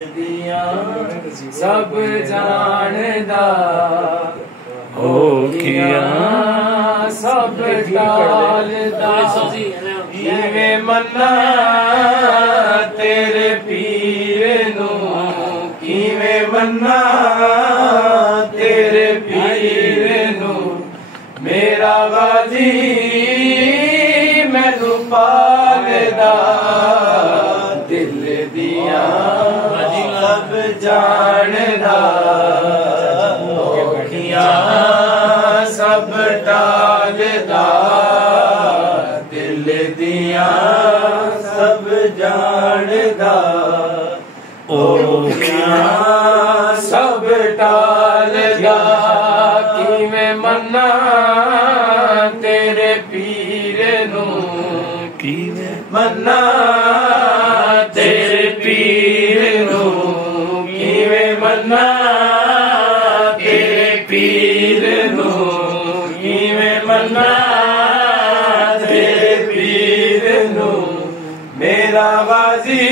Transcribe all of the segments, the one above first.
दिया सब जानदा हो किया सब टालदा इवे मन्ना तेरे पीर नू किवे मन्ना तेरे पीर नू मेरा गाजी मैनू पालदा दिल दिया सब जानदा औखियां सब टालदा दिल दिया सब जानदा औखियां सब टालदा किवें मन्ना तेरे पीर नू किवें मन्ना तेरे पीर नू किवें मन्ना तेरे पीर नू किवें मन्ना तेरे पीर नू मेरा गाजी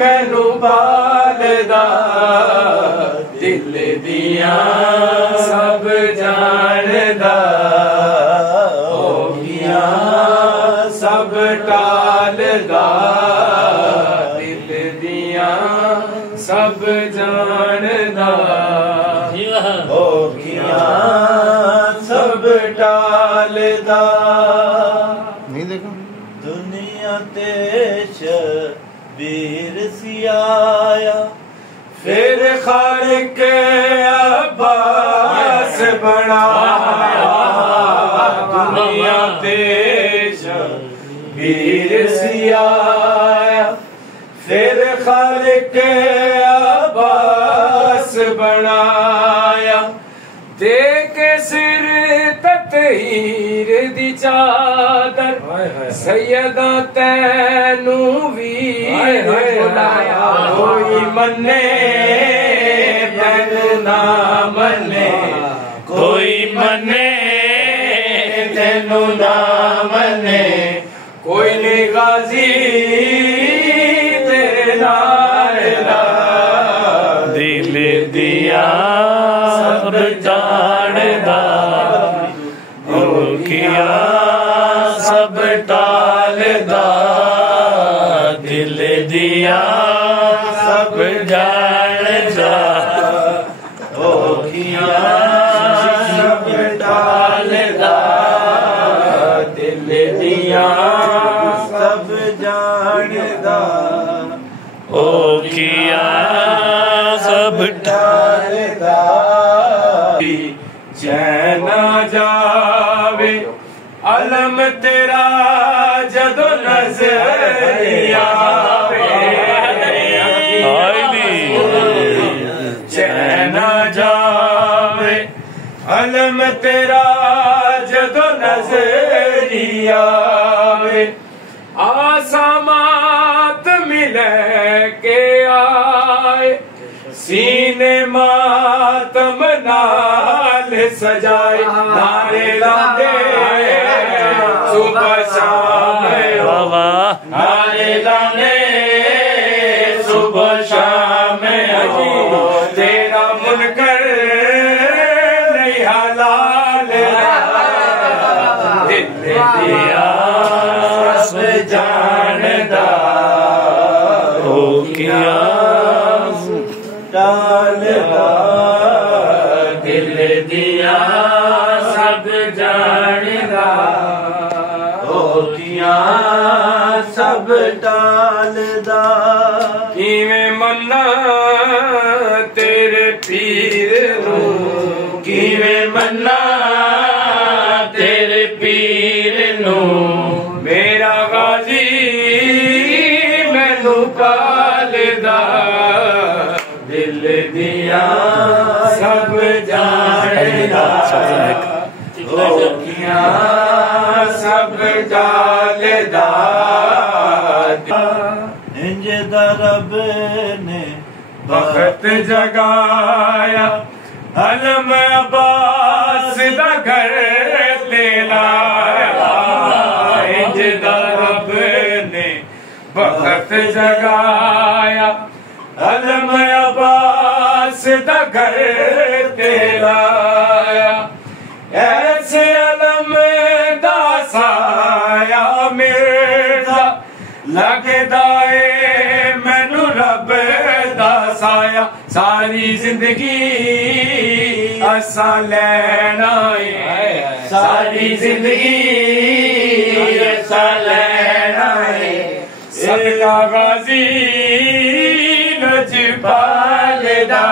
मैनू पालदा दिल दिया सब जानदा औखियां सब टालदा दिल दिया सब जानदा औखियां सब टालदा नहीं देखा दुनिया ते शबीर सियाया फिर खालिक अब्बास बनाया दुनिया ते शबीर सियाया फिर खालिक अब्बास बनाया दे के सिर ततहीर दी चादर सैयदा तैनू वीर बुलाया कोई मन्ने तैनू ना मन्ने कोई मन्ने तैनू ना मन्ने कोई नहीं गाजी तेरे नाल दिल दिया सब जानदा औखियां सब टालदा दिल दिया सब जानदा औखियां सब टालदा दिल दिया सब जानदा औखियां सब टालदा चैना जावे अलम तेरा जदों नजर आवे चैना जावे अलम तेरा जदों नजर आवे आसमात मिले के आए सीने मातम नाल सजाए नारे लादे सुबह शाम नारे लादे सुबह शाम तेरा मुनकर नहीं हलाल दिल दिया सब जानदा औखियां टालदा दिल दिया सब जानदा औखियां सब टालदा किवें मन्ना तेरे पीर नू किवें मन्ना तेरे पीर नू मेरा गाजी मैनू पालदा दिल दिया सब जानदा औखियां सब टालदा इंज दा रब ने बखत जगाया अलम अब्बास दा घर ते लाया इंज दा रब ने बखत जगाया अलम अब्बास दा घर ते लाया ऐसे अलम दा साया मिर्जा लगदा ए मैनू रब दा साया सारी जिंदगी असा लैना है सारी जिंदगी असा लैना है सदका गाजी नजपाल दा